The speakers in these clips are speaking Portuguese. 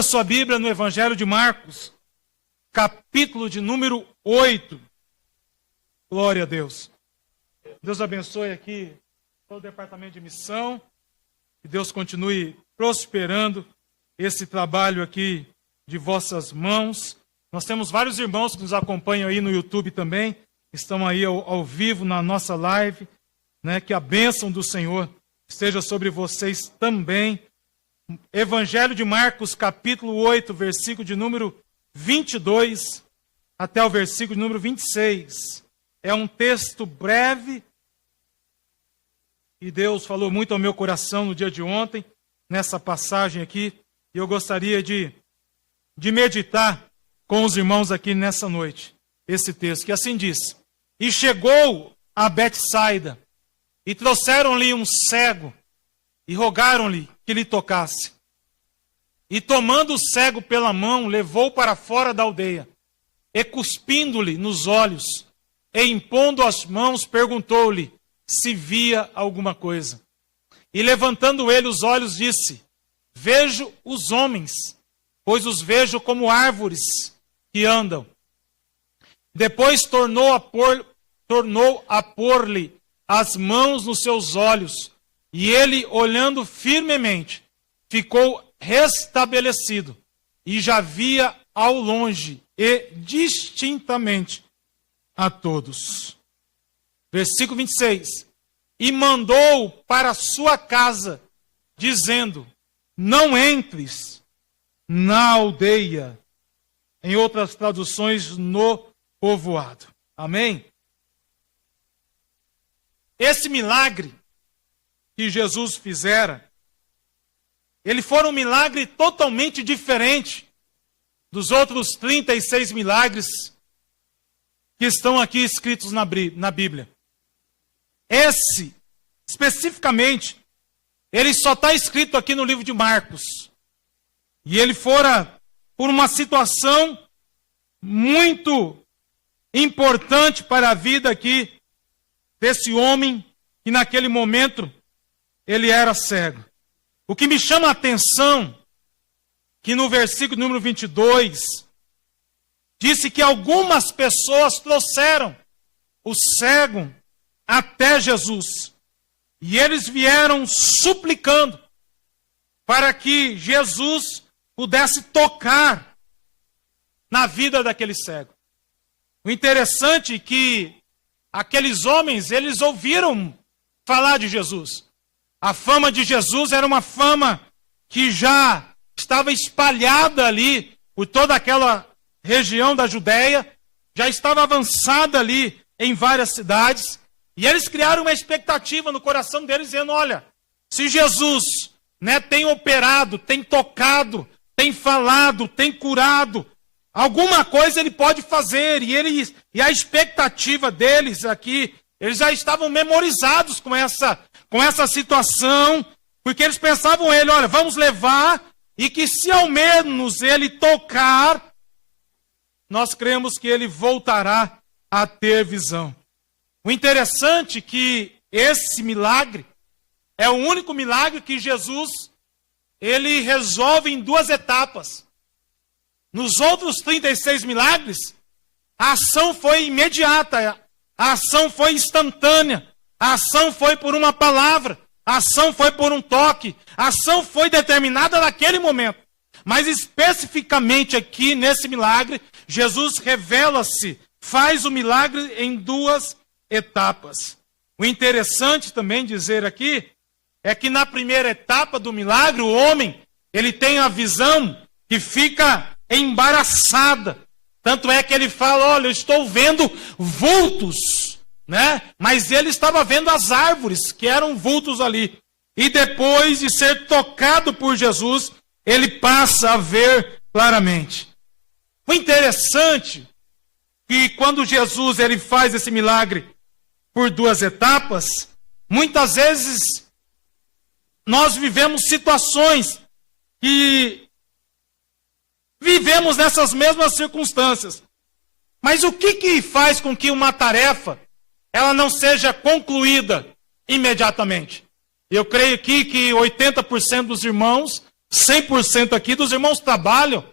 Abra sua Bíblia no Evangelho de Marcos, capítulo de número 8. Glória a Deus. Deus abençoe aqui todo o departamento de missão. Que Deus continue prosperando esse trabalho aqui de vossas mãos. Nós temos vários irmãos que nos acompanham aí no YouTube também. Estão aí ao vivo na nossa live. Que a bênção do Senhor esteja sobre vocês também. Evangelho de Marcos, capítulo 8, versículo de número 22 até o versículo de número 26. É um texto breve e Deus falou muito ao meu coração no dia de ontem, nessa passagem aqui, e eu gostaria de meditar com os irmãos aqui nessa noite, esse texto, que assim diz: E chegou a Betsaida, e trouxeram-lhe um cego, e rogaram-lhe que lhe tocasse. E tomando o cego pela mão, levou para fora da aldeia, e cuspindo-lhe nos olhos, e impondo as mãos, perguntou-lhe se via alguma coisa. E levantando ele os olhos, disse: Vejo os homens, pois os vejo como árvores que andam. Depois tornou a pôr-lhe as mãos nos seus olhos, e ele, olhando firmemente, ficou restabelecido, e já via ao longe e distintamente a todos. Versículo 26. E mandou para sua casa, dizendo: Não entres na aldeia. Em outras traduções, no povoado. Amém? Esse milagre que Jesus fizera, ele foi um milagre totalmente diferente dos outros 36 milagres que estão aqui escritos na Bíblia. Esse, especificamente, ele só está escrito aqui no livro de Marcos. E ele fora por uma situação muito importante para a vida aqui desse homem que naquele momento ele era cego. O que me chama a atenção, que no versículo número 22, disse que algumas pessoas trouxeram o cego até Jesus. E eles vieram suplicando para que Jesus pudesse tocar na vida daquele cego. O interessante é que aqueles homens, eles ouviram falar de Jesus. A fama de Jesus era uma fama que já estava espalhada ali por toda aquela região da Judéia, já estava avançada ali em várias cidades, e eles criaram uma expectativa no coração deles, dizendo: olha, se Jesus tem operado, tem tocado, tem falado, tem curado, alguma coisa ele pode fazer. E a expectativa deles aqui, eles já estavam memorizados com essa situação, porque eles pensavam olha, vamos levar, e que se ao menos ele tocar, nós cremos que ele voltará a ter visão. O interessante é que esse milagre é o único milagre que Jesus ele resolve em 2 etapas. Nos outros 36 milagres, a ação foi imediata, a ação foi instantânea, a ação foi por uma palavra, a ação foi por um toque, a ação foi determinada naquele momento. Mas especificamente aqui nesse milagre, Jesus revela-se, faz o milagre em 2 etapas. O interessante também dizer aqui é que na primeira etapa do milagre, o homem, ele tem a visão que fica embaraçada. Tanto é que ele fala: olha, eu estou vendo vultos, Mas ele estava vendo as árvores, que eram vultos ali. E depois de ser tocado por Jesus, ele passa a ver claramente. O interessante é que quando Jesus ele faz esse milagre por 2 etapas, muitas vezes nós vivemos situações que vivemos nessas mesmas circunstâncias. Mas o que faz com que uma tarefa ela não seja concluída imediatamente? Eu creio aqui que 80% dos irmãos 100% aqui dos irmãos trabalham.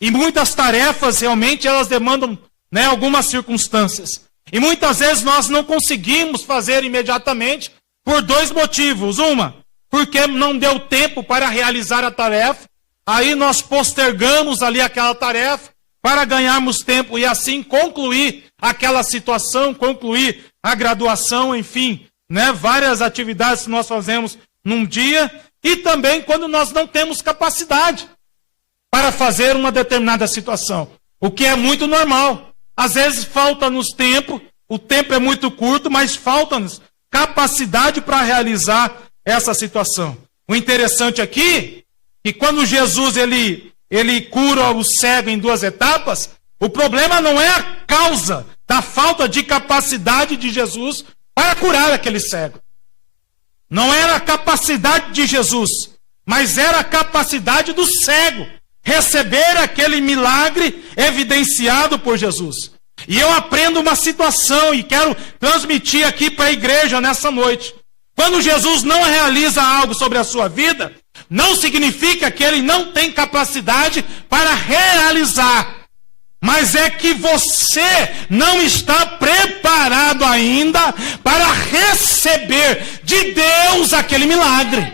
E muitas tarefas, realmente, elas demandam, né, algumas circunstâncias. E muitas vezes nós não conseguimos fazer imediatamente por dois motivos. Uma, porque não deu tempo para realizar a tarefa. Aí nós postergamos ali aquela tarefa para ganharmos tempo e assim concluir aquela situação, concluir a graduação, enfim, né, várias atividades que nós fazemos num dia. E também quando nós não temos capacidade para fazer uma determinada situação, o que é muito normal. Às vezes falta-nos tempo, o tempo é muito curto, mas falta-nos capacidade para realizar essa situação. O interessante aqui, que quando Jesus ele cura o cego em duas etapas, o problema não é a causa da falta de capacidade de Jesus para curar aquele cego. Não era a capacidade de Jesus, mas era a capacidade do cego receber aquele milagre evidenciado por Jesus. E eu aprendo uma situação e quero transmitir aqui para a igreja nessa noite. Quando Jesus não realiza algo sobre a sua vida, não significa que ele não tem capacidade para realizar. Mas é que você não está preparado ainda para receber de Deus aquele milagre.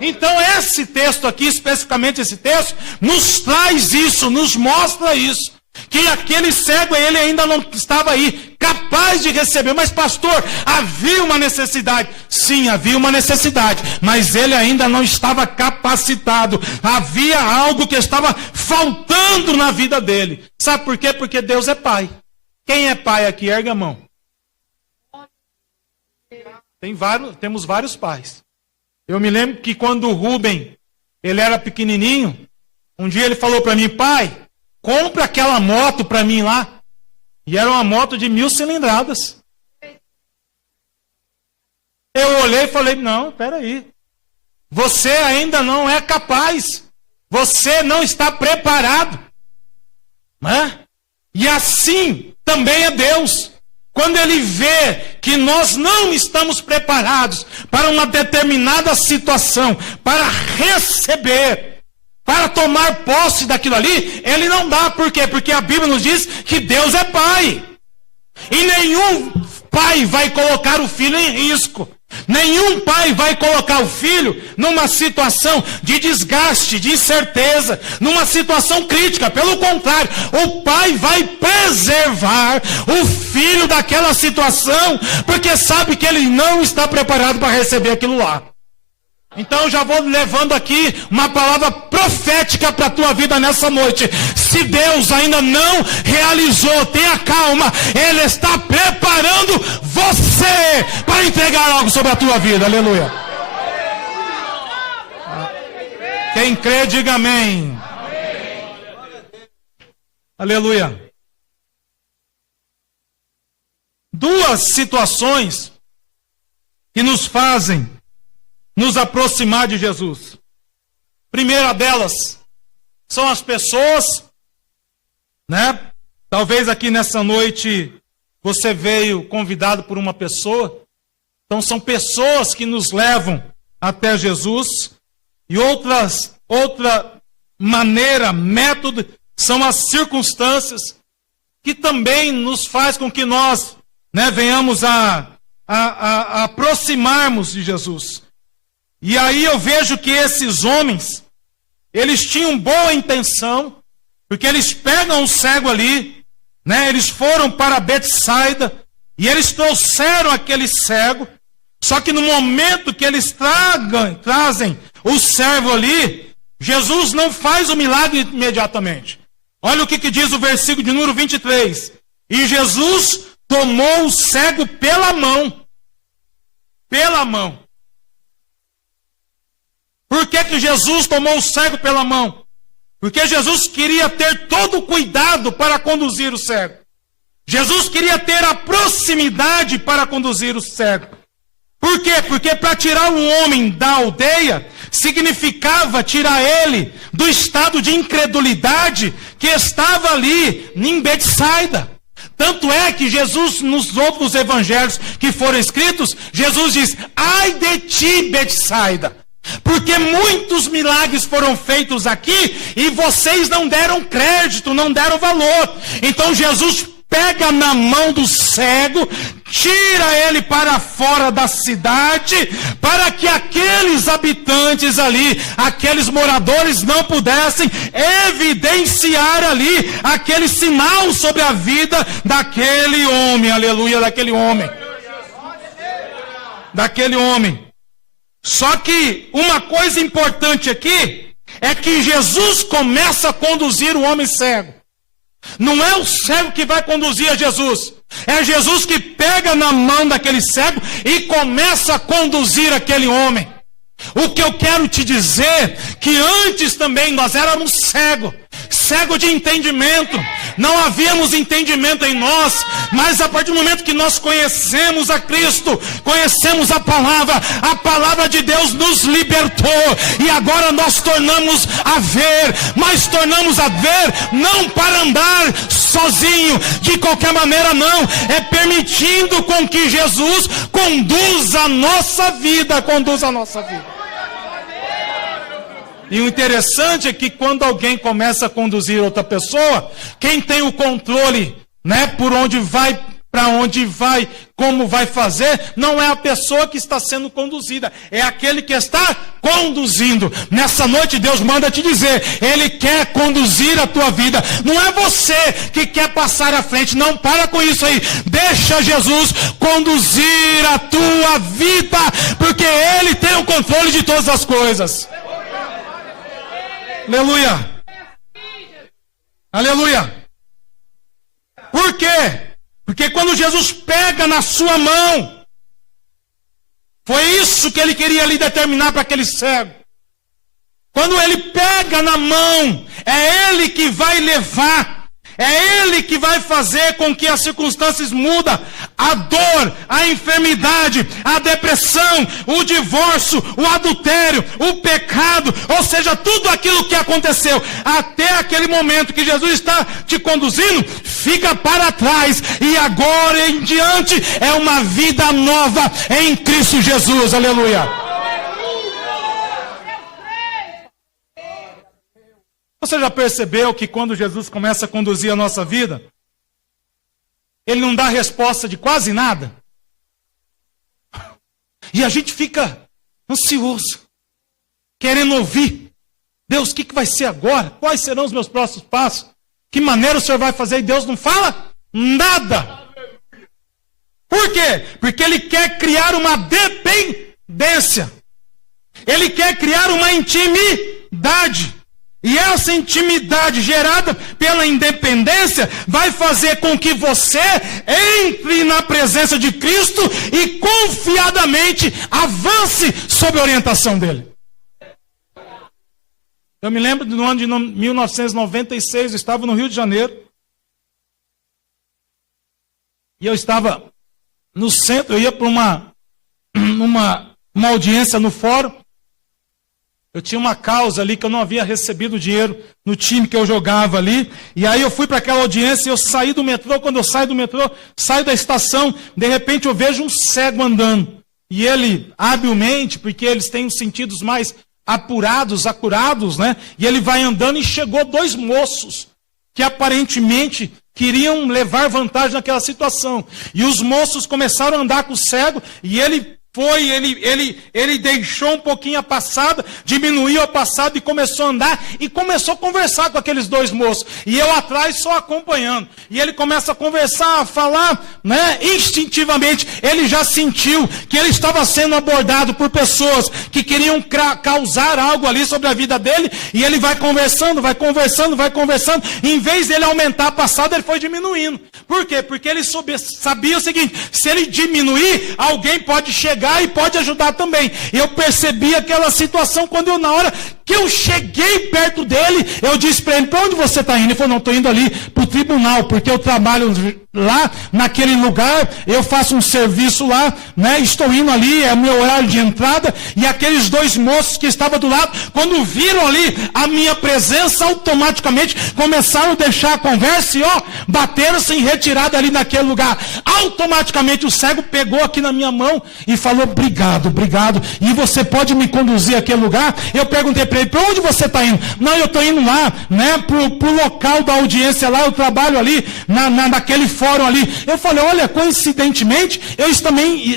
Então esse texto aqui, especificamente esse texto, nos traz isso, nos mostra isso. Que aquele cego, ele ainda não estava aí, capaz de receber. Mas pastor, havia uma necessidade. Sim, havia uma necessidade, mas ele ainda não estava capacitado. Havia algo que estava faltando na vida dele. Sabe por quê? Porque Deus é pai. Quem é pai aqui? Erga a mão. Temos vários pais. Eu me lembro que quando o Rubem, ele era pequenininho, um dia ele falou para mim: pai, compra aquela moto para mim lá. E era uma moto de 1000 cilindradas. Eu olhei e falei: não, peraí. Você ainda não é capaz. Você não está preparado. Né? E assim também é Deus. Quando Ele vê que nós não estamos preparados para uma determinada situação, para receber, para tomar posse daquilo ali, Ele não dá. Por quê? Porque a Bíblia nos diz que Deus é Pai. E nenhum pai vai colocar o filho em risco. Nenhum pai vai colocar o filho numa situação de desgaste, de incerteza, numa situação crítica. Pelo contrário, o pai vai preservar o filho daquela situação, porque sabe que ele não está preparado para receber aquilo lá. Então eu já vou levando aqui uma palavra profética para a tua vida nessa noite. Se Deus ainda não realizou, tenha calma. Ele está preparando você para entregar algo sobre a tua vida. Aleluia. Quem crê, diga amém. Aleluia. Duas situações que nos fazem nos aproximar de Jesus. Primeira delas são as pessoas, né? Talvez aqui nessa noite você veio convidado por uma pessoa. Então são pessoas que nos levam até Jesus. E outra maneira, método, são as circunstâncias que também nos faz com que nós, né, venhamos a aproximarmos de Jesus. E aí eu vejo que esses homens, eles tinham boa intenção, porque eles pegam o cego ali, né? Eles foram para Betsaida e eles trouxeram aquele cego. Só que no momento que eles trazem o servo ali, Jesus não faz o milagre imediatamente. Olha o que diz o versículo de número 23. E Jesus tomou o cego pela mão. Pela mão. Por que Jesus tomou o cego pela mão? Porque Jesus queria ter todo o cuidado para conduzir o cego. Jesus queria ter a proximidade para conduzir o cego. Por quê? Porque para tirar um homem da aldeia, significava tirar ele do estado de incredulidade que estava ali em Betsaida. Tanto é que Jesus, nos outros evangelhos que foram escritos, Jesus diz: ai de ti, Betsaida. Porque muitos milagres foram feitos aqui e vocês não deram crédito, não deram valor. Então Jesus pega na mão do cego, tira ele para fora da cidade, para que aqueles habitantes ali, aqueles moradores não pudessem evidenciar ali aquele sinal sobre a vida daquele homem, aleluia, daquele homem. Daquele homem. Só que uma coisa importante aqui é que Jesus começa a conduzir o homem cego. Não é o cego que vai conduzir a Jesus. É Jesus que pega na mão daquele cego e começa a conduzir aquele homem. O que eu quero te dizer, que antes também nós éramos cegos. Cego de entendimento. Não havíamos entendimento em nós. Mas a partir do momento que nós conhecemos a Cristo, conhecemos a palavra de Deus nos libertou. E agora nós tornamos a ver. Mas tornamos a ver não para andar sozinho, de qualquer maneira não. É permitindo com que Jesus conduza a nossa vida. Conduza a nossa vida. E o interessante é que quando alguém começa a conduzir outra pessoa, quem tem o controle, né, por onde vai, para onde vai, como vai fazer, não é a pessoa que está sendo conduzida, é aquele que está conduzindo. Nessa noite Deus manda te dizer, Ele quer conduzir a tua vida. Não é você que quer passar à frente, não, para com isso aí. Deixa Jesus conduzir a tua vida, porque Ele tem o controle de todas as coisas. Aleluia. Aleluia. Por quê? Porque quando Jesus pega na sua mão, foi isso que ele queria ali determinar para aquele cego. Quando ele pega na mão, é ele que vai levar, é ele que vai fazer com que as circunstâncias mudem. A dor, a enfermidade, a depressão, o divórcio, o adultério, o pecado, ou seja, tudo aquilo que aconteceu até aquele momento que Jesus está te conduzindo, fica para trás, e agora em diante é uma vida nova em Cristo Jesus, aleluia. Você já percebeu que quando Jesus começa a conduzir a nossa vida, Ele não dá resposta de quase nada? E a gente fica ansioso, querendo ouvir. Deus, o que vai ser agora? Quais serão os meus próximos passos? Que maneira o Senhor vai fazer? E Deus não fala nada. Por quê? Porque Ele quer criar uma dependência. Ele quer criar uma intimidade. E essa intimidade gerada pela independência vai fazer com que você entre na presença de Cristo e confiadamente avance sob a orientação dele. Eu me lembro do ano de 1996, eu estava no Rio de Janeiro. E eu estava no centro, eu ia para uma audiência no fórum. Eu tinha uma causa ali que eu não havia recebido dinheiro no time que eu jogava ali. E aí eu fui para aquela audiência e eu saí do metrô. Quando eu saio do metrô, saio da estação, de repente eu vejo um cego andando. E ele, habilmente, porque eles têm os sentidos mais apurados, acurados, né? E ele vai andando e chegou 2 moços que aparentemente queriam levar vantagem naquela situação. E os moços começaram a andar com o cego e ele deixou um pouquinho a passada, diminuiu a passada e começou a andar e começou a conversar com aqueles 2 moços. E eu atrás só acompanhando. E ele começa a conversar, a falar, né? Instintivamente, ele já sentiu que ele estava sendo abordado por pessoas que queriam causar algo ali sobre a vida dele. E ele vai conversando. Em vez dele aumentar a passada, ele foi diminuindo. Por quê? Porque ele sabia o seguinte: se ele diminuir, alguém pode chegar e pode ajudar também. Eu percebi aquela situação quando na hora que eu cheguei perto dele, eu disse para ele: para onde você está indo? Ele falou: não, estou indo ali para o tribunal, porque eu trabalho lá naquele lugar, eu faço um serviço lá, né? Estou indo ali, é o meu horário de entrada, e aqueles dois moços que estavam do lado, quando viram ali a minha presença, automaticamente começaram a deixar a conversa e bateram-se em retirada ali naquele lugar. Automaticamente o cego pegou aqui na minha mão e falou: obrigado, obrigado, e você pode me conduzir àquele lugar? Eu perguntei para ele: para onde você está indo? Não, eu estou indo lá, né, pro local da audiência lá, eu trabalho ali, naquele fórum ali. Eu falei: olha, coincidentemente,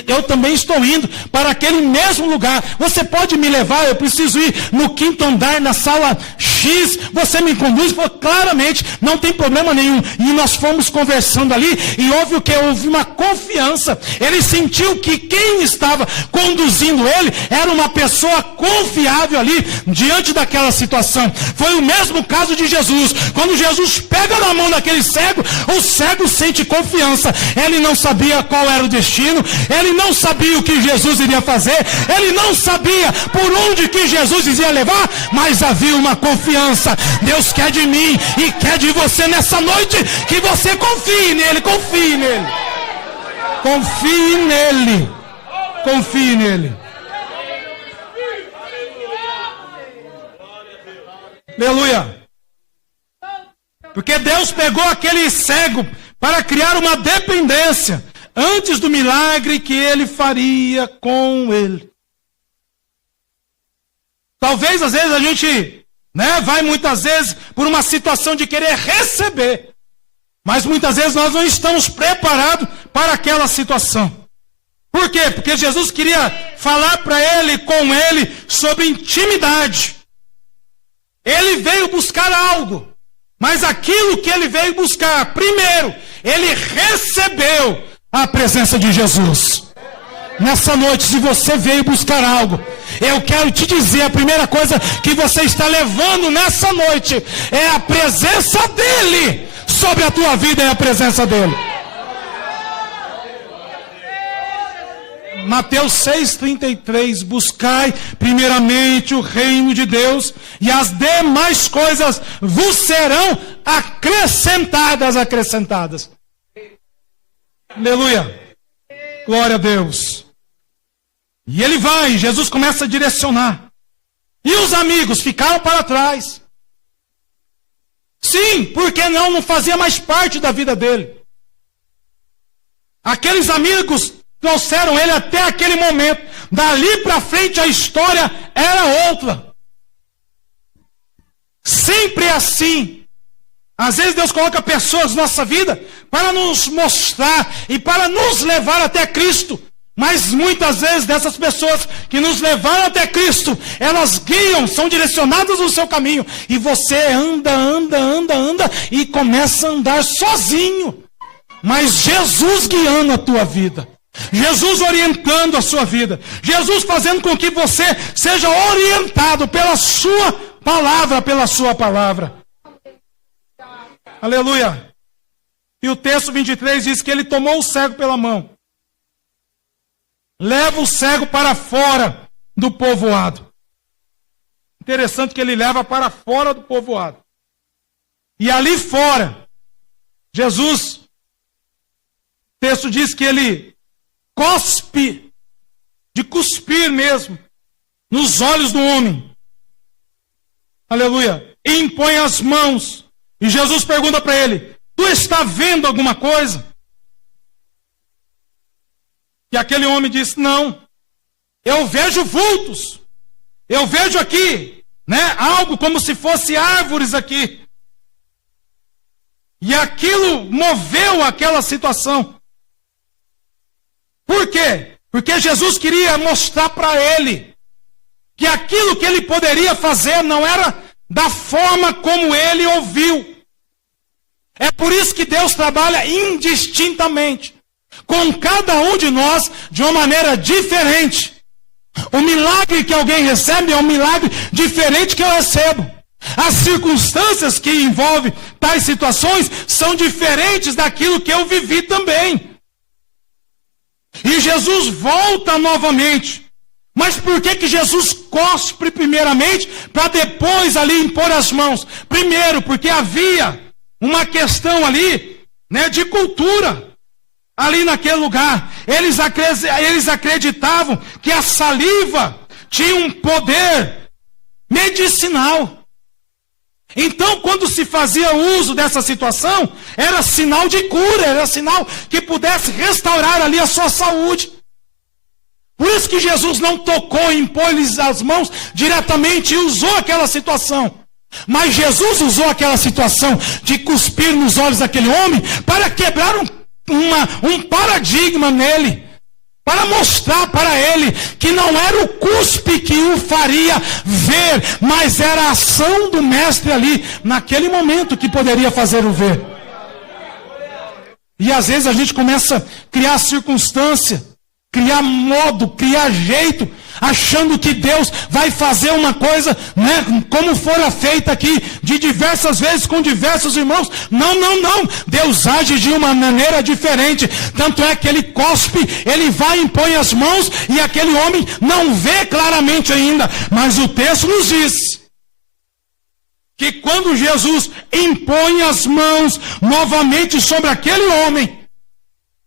eu também estou indo para aquele mesmo lugar. Você pode me levar? Eu preciso ir no 5º andar, na sala X. Você me conduz? Ele falou: claramente, não tem problema nenhum. E nós fomos conversando ali, e houve uma confiança. Ele sentiu que quem estava conduzindo ele era uma pessoa confiável ali, diante daquela situação. Foi o mesmo caso de Jesus. Quando Jesus pega na mão daquele cego, o cego sente confiança. Ele não sabia qual era o destino, ele não sabia o que Jesus iria fazer, ele não sabia por onde que Jesus iria levar, mas havia uma confiança. Deus quer de mim e quer de você nessa noite que você confie nele, confie nele. Confie nele. Confie nele. Aleluia. Porque Deus pegou aquele cego para criar uma dependência antes do milagre que ele faria com ele. Talvez às vezes a gente, vai muitas vezes por uma situação de querer receber, mas muitas vezes nós não estamos preparados para aquela situação. Por quê? Porque Jesus queria falar para ele, com ele, sobre intimidade. Ele veio buscar algo, mas aquilo que ele veio buscar, primeiro, ele recebeu a presença de Jesus. Nessa noite, se você veio buscar algo, eu quero te dizer, a primeira coisa que você está levando nessa noite é a presença dele. Sobre a tua vida é a presença dele. Mateus 6,33, buscai primeiramente o reino de Deus, e as demais coisas vos serão acrescentadas. Aleluia. Glória a Deus. E ele vai, Jesus começa a direcionar. E os amigos ficaram para trás. Sim, porque não fazia mais parte da vida dele. Aqueles amigos trouxeram ele até aquele momento. Dali para frente a história era outra. Sempre é assim. Às vezes Deus coloca pessoas na nossa vida para nos mostrar e para nos levar até Cristo. Mas muitas vezes dessas pessoas que nos levaram até Cristo, elas guiam, são direcionadas no seu caminho. E você anda e começa a andar sozinho. Mas Jesus guiando a tua vida. Jesus orientando a sua vida. Jesus fazendo com que você seja orientado pela sua palavra. Aleluia. E o texto 23 diz que ele tomou o cego pela mão. Leva o cego para fora do povoado. Interessante que ele leva para fora do povoado. E ali fora, Jesus, o texto diz que ele cospe, de cuspir mesmo, nos olhos do homem. Aleluia. E impõe as mãos. E Jesus pergunta para ele: tu está vendo alguma coisa? E aquele homem disse: não, eu vejo vultos, eu vejo aqui, algo como se fosse árvores aqui. E aquilo moveu aquela situação. Por quê? Porque Jesus queria mostrar para ele que aquilo que ele poderia fazer não era da forma como ele ouviu. É por isso que Deus trabalha indistintamente com cada um de nós de uma maneira diferente. O milagre que alguém recebe é um milagre diferente que eu recebo. As circunstâncias que envolvem tais situações são diferentes daquilo que eu vivi também. E Jesus volta novamente. Mas por que Jesus cospe primeiramente para depois ali impor as mãos? Primeiro, porque havia uma questão ali, né, de cultura. Ali naquele lugar, eles acreditavam que a saliva tinha um poder medicinal. Então, quando se fazia uso dessa situação, era sinal de cura, era sinal que pudesse restaurar ali a sua saúde. Por isso que Jesus não tocou, impôs-lhes as mãos diretamente e usou aquela situação. Mas Jesus usou aquela situação de cuspir nos olhos daquele homem para quebrar um paradigma nele, para mostrar para ele que não era o cuspe que o faria ver, mas era a ação do mestre ali, naquele momento, que poderia fazer-o ver. E às vezes a gente começa a criar circunstância, criar modo, criar jeito, achando que Deus vai fazer uma coisa, né, como fora feita aqui, de diversas vezes, com diversos irmãos. Não. Deus age de uma maneira diferente. Tanto é que ele cospe, ele vai e impõe as mãos, e aquele homem não vê claramente ainda. Mas o texto nos diz que quando Jesus impõe as mãos novamente sobre aquele homem,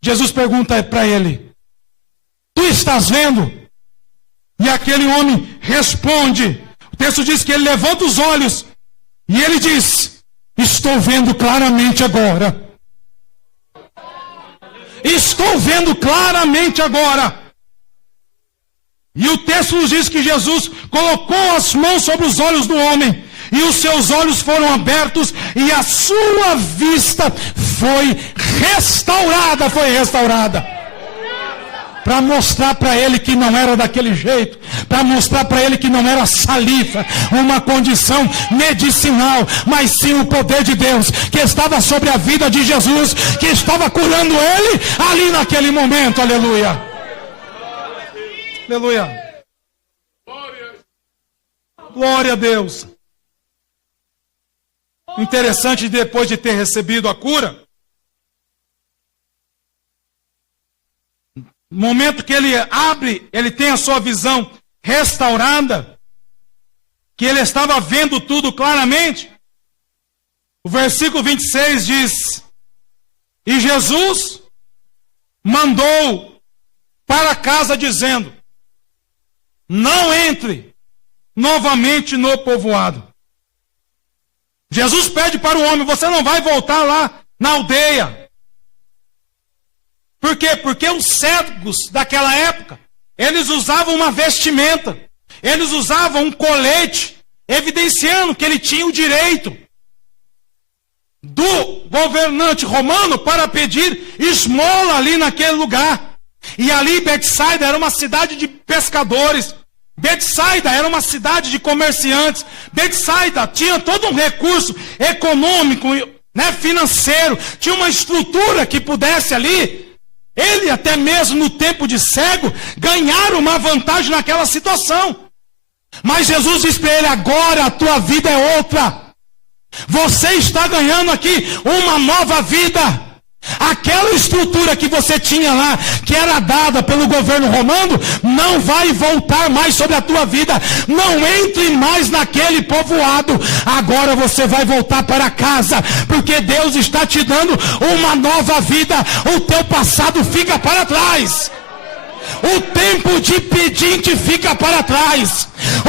Jesus pergunta para ele: tu estás vendo? E aquele homem responde. O texto diz que ele levanta os olhos e ele diz: estou vendo claramente agora. Estou vendo claramente agora. E o texto nos diz que Jesus colocou as mãos sobre os olhos do homem, e os seus olhos foram abertos, e a sua vista foi restaurada. Para mostrar para ele que não era daquele jeito, para mostrar para ele que não era saliva, uma condição medicinal, mas sim o poder de Deus que estava sobre a vida de Jesus, que estava curando ele ali naquele momento. Aleluia. Aleluia. Glória a Deus. Interessante, depois de ter recebido a cura, no momento que ele abre, ele tem a sua visão restaurada, que ele estava vendo tudo claramente. O versículo 26 diz: e Jesus mandou para casa dizendo: não entre novamente no povoado. Jesus pede para o homem: você não vai voltar lá na aldeia. Por quê? Porque os cegos daquela época, eles usavam uma vestimenta, eles usavam um colete, evidenciando que ele tinha o direito do governante romano para pedir esmola ali naquele lugar. E ali Betsaida era uma cidade de pescadores, Betsaida era uma cidade de comerciantes, Betsaida tinha todo um recurso econômico, né, financeiro, tinha uma estrutura que pudesse ali, ele até mesmo no tempo de cego, ganhar uma vantagem naquela situação. Mas Jesus diz para ele: agora a tua vida é outra. Você está ganhando aqui uma nova vida. Aquela estrutura que você tinha lá, que era dada pelo governo romano, não vai voltar mais sobre a tua vida. Não entre mais naquele povoado. Agora você vai voltar para casa, porque Deus está te dando uma nova vida. O teu passado fica para trás. O tempo de pedinte fica para trás.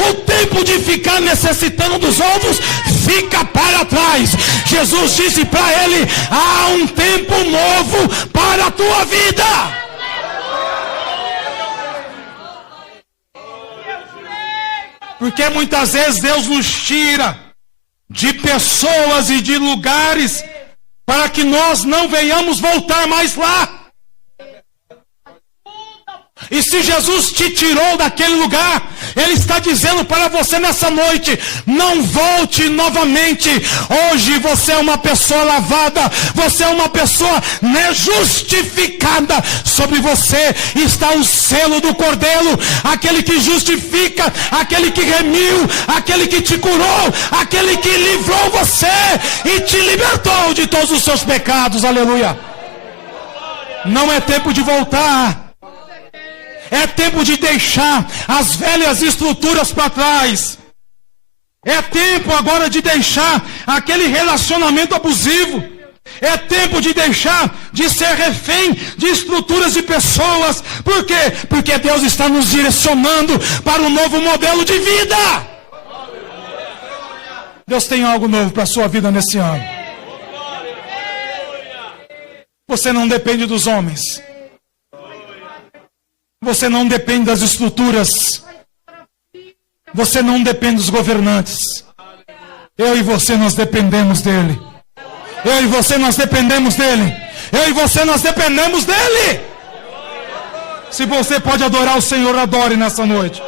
O tempo de ficar necessitando dos outros fica para trás. Jesus disse para ele: há um tempo novo para a tua vida. Porque muitas vezes Deus nos tira de pessoas e de lugares para que nós não venhamos voltar mais lá. E se Jesus te tirou daquele lugar, Ele está dizendo para você nessa noite: não volte novamente. Hoje você é uma pessoa lavada, você é uma pessoa justificada. Sobre você está o selo do Cordeiro, aquele que justifica, aquele que remiu, aquele que te curou, aquele que livrou você e te libertou de todos os seus pecados. Aleluia. Não é tempo de voltar. É tempo de deixar as velhas estruturas para trás. É tempo agora de deixar aquele relacionamento abusivo. É tempo de deixar de ser refém de estruturas e pessoas. Por quê? Porque Deus está nos direcionando para um novo modelo de vida. Deus tem algo novo para a sua vida nesse ano. Você não depende dos homens. Você não depende das estruturas. Você não depende dos governantes. Eu e você, nós dependemos dele. Eu e você, nós dependemos dele. Eu e você, nós dependemos dele. Se você pode adorar o Senhor, adore nessa noite.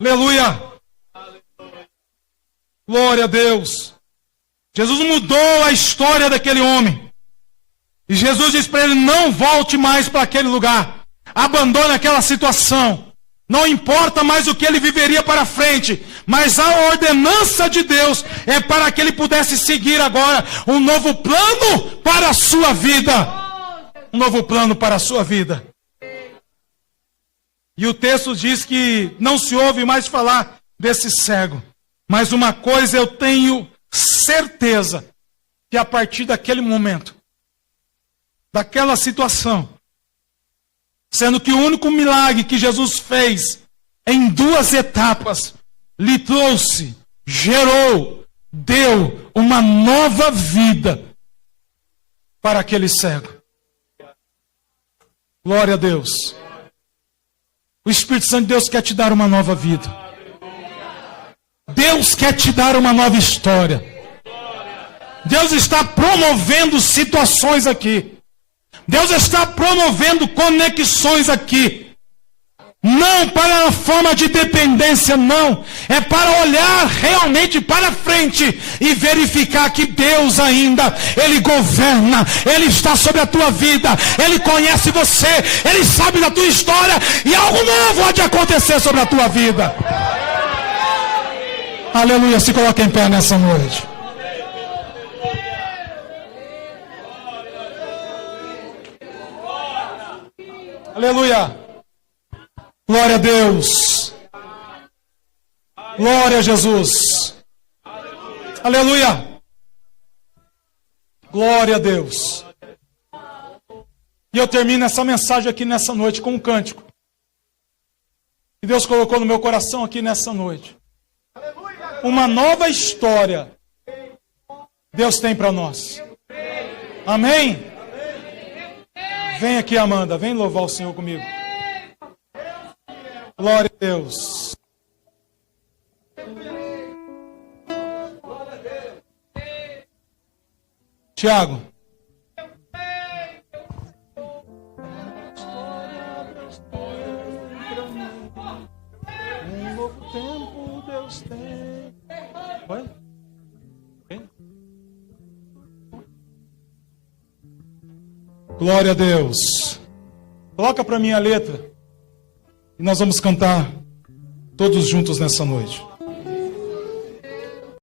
Aleluia. Glória a Deus. Jesus mudou a história daquele homem. E Jesus disse para ele: não volte mais para aquele lugar. Abandone aquela situação. Não importa mais o que ele viveria para frente, mas a ordenança de Deus é para que ele pudesse seguir agora um novo plano para a sua vida. Um novo plano para a sua vida. E o texto diz que não se ouve mais falar desse cego. Mas uma coisa eu tenho certeza, que a partir daquele momento, daquela situação, sendo que o único milagre que Jesus fez em 2 etapas, lhe trouxe, gerou, deu uma nova vida para aquele cego. Glória a Deus. O Espírito Santo de Deus quer te dar uma nova vida. Deus quer te dar uma nova história. Deus está promovendo situações aqui. Deus está promovendo conexões aqui. Não para a forma de dependência, não. É para olhar realmente para frente e verificar que Deus ainda, Ele governa. Ele está sobre a tua vida. Ele conhece você. Ele sabe da tua história. E algo novo há de acontecer sobre a tua vida. Aleluia. Se coloque em pé nessa noite. Aleluia. Glória a Deus. Glória a Jesus. Aleluia. Glória a Deus. E eu termino essa mensagem aqui nessa noite com um cântico que Deus colocou no meu coração aqui nessa noite. Uma nova história Deus tem para nós. Amém? Vem aqui, Amanda, vem louvar o Senhor comigo. Glória a Deus. Tiago. Um novo tempo Deus tem. Oi? Glória a Deus. Coloca para mim a letra. E nós vamos cantar todos juntos nessa noite.